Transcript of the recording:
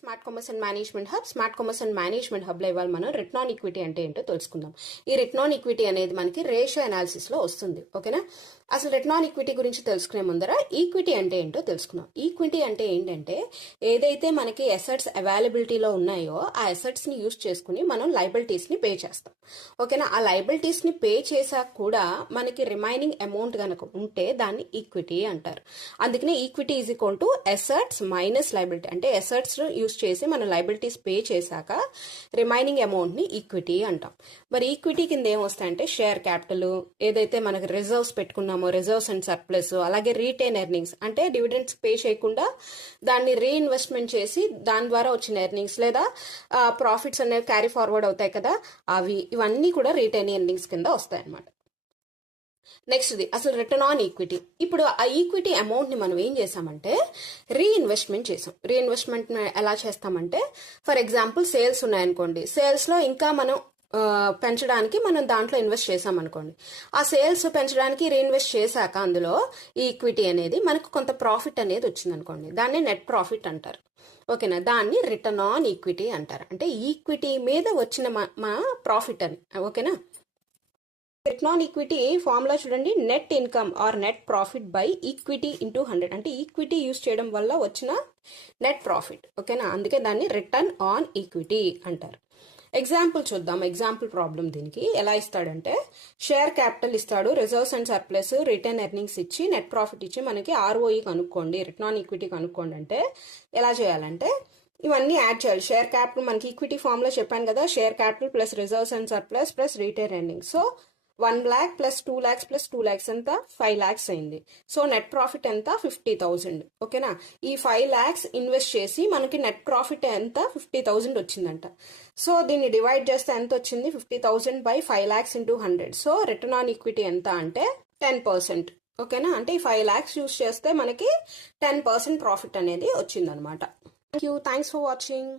Smart commerce and management hub లో ఇవాళ మనం రిటర్న్ ఆన్ ఈక్విటీ అంటే ఏంటో తెలుసుకుందాం. ఈ రిటర్న్ ఆన్ ఈక్విటీ అనేది మనకి రేషియో అనాలిసిస్ లో వస్తుంది. ఓకేనా, అసలు రిటర్న్ ఆన్ ఈక్విటీ గురించి తెలుసుకునే ముందర ఈక్విటీ అంటే ఏంటో తెలుసుకుందాం. ఈక్విటీ అంటే ఏంటంటే ఏదైతే మనకి అసెట్స్ అవైలబిలిటీలో ఉన్నాయో ఆ అసెట్స్ ని యూజ్ చేసుకుని మనం లైబిలిటీస్ ని పే చేస్తాం. ఓకేనా, ఆ లైబిలిటీస్ ని పే చేశాక కూడా మనకి రిమైనింగ్ అమౌంట్ కనుక ఉంటే దాన్ని ఈక్విటీ అంటారు. అందుకనే equity is equal to assets minus liability. అంటే అసెట్స్ యూజ్ చేసి మనం లైబిలిటీస్ పే చేశాక రిమైనింగ్ అమౌంట్ ని ఈక్విటీ అంటాం. మరి ఈక్విటీ కింద ఏమొస్తాయంటే షేర్ క్యాపిటల్, ఏదైతే మనకి రిజర్వ్స్ పెట్టుకున్నామో రిజర్వ్స్ అండ్ సర్ప్లస్, అలాగే రీటైన్ ఎర్నింగ్స్ అంటే డివిడెండ్స్ పే చేయకుండా దాన్ని రీఇన్వెస్ట్మెంట్ చేసి దాని ద్వారా వచ్చిన ఎర్నింగ్స్ లేదా ప్రాఫిట్స్ అనేవి క్యారీ ఫార్వర్డ్ అవుతాయి కదా, ఇవన్నీ కూడా రీటైన్ ఎర్నింగ్స్ కింద వస్తాయి అన్నమాట. నెక్స్ట్ది అసలు రిటర్న్ ఆన్ ఈక్విటీ. ఇప్పుడు ఆ ఈక్విటీ అమౌంట్ ని మనం ఏం చేసామంటే రీఇన్వెస్ట్మెంట్ చేసాం. రీఇన్వెస్ట్మెంట్ ఎలా చేస్తామంటే, ఫర్ ఎగ్జాంపుల్ సేల్స్ ఉన్నాయనుకోండి, సేల్స్ లో ఇంకా మనం పెంచడానికి మనం దాంట్లో ఇన్వెస్ట్ చేసాం అనుకోండి. ఆ సేల్స్ పెంచడానికి రీఇన్వెస్ట్ చేశాక అందులో ఈ ఈక్విటీ అనేది మనకు కొంత ప్రాఫిట్ అనేది వచ్చింది అనుకోండి, దాన్ని నెట్ ప్రాఫిట్ అంటారు. ఓకేనా, దాన్ని రిటర్న్ ఆన్ ఈక్విటీ అంటారు. అంటే ఈక్విటీ మీద వచ్చిన మా ప్రాఫిట్ అని. ఓకేనా, రిటర్న్ ఆన్ ఈక్విటీ ఫార్ములా చూడండి, net income or net profit by equity into 100. అంటే ఈక్విటీ యూస్ చేయడం వల్ల వచ్చిన నెట్ ప్రాఫిట్. ఓకేనా, అందుకే దాన్ని రిటర్న్ ఆన్ ఈక్విటీ అంటారు. ఎగ్జాంపుల్ చూద్దాం. ఎగ్జాంపుల్ ప్రాబ్లం దీనికి ఎలా ఇస్తాడంటే, షేర్ క్యాపిటల్ ఇస్తాడు, reserves and surplus, return earnings ఇచ్చి నెట్ ప్రాఫిట్ ఇచ్చి మనకి ఆర్ఓఈ కనుక్కోండి, రిటర్న్ ఆన్ ఈక్విటీ కనుక్కోండి అంటే ఎలా చేయాలంటే ఇవన్నీ యాడ్ చేయాలి. షేర్ క్యాపిటల్ మనకి ఈక్విటీ ఫార్ములా చెప్పాను కదా, share capital plus reserves and surplus plus retain earnings. So 1 lakh plus 2 lakhs plus 2 lakhs ఎంత 5 lakhs అయింది. సో నెట్ ప్రాఫిట్ ఎంత 50,000. ఓకేనా, ఈ 5 lakhs ఇన్వెస్ట్ చేసి మనకి నెట్ ప్రాఫిట్ ఎంత 50,000 వచ్చిందంట. సో దీన్ని డివైడ్ చేస్తే ఎంత వచ్చింది, 50,000 by 5 lakhs into 100. So return on equity ఎంత అంటే 10%. ఓకేనా, అంటే ఈ 5 lakhs యూస్ చేస్తే మనకి 10% ప్రాఫిట్ అనేది వచ్చిందనమాట. Thank you, thanks for watching.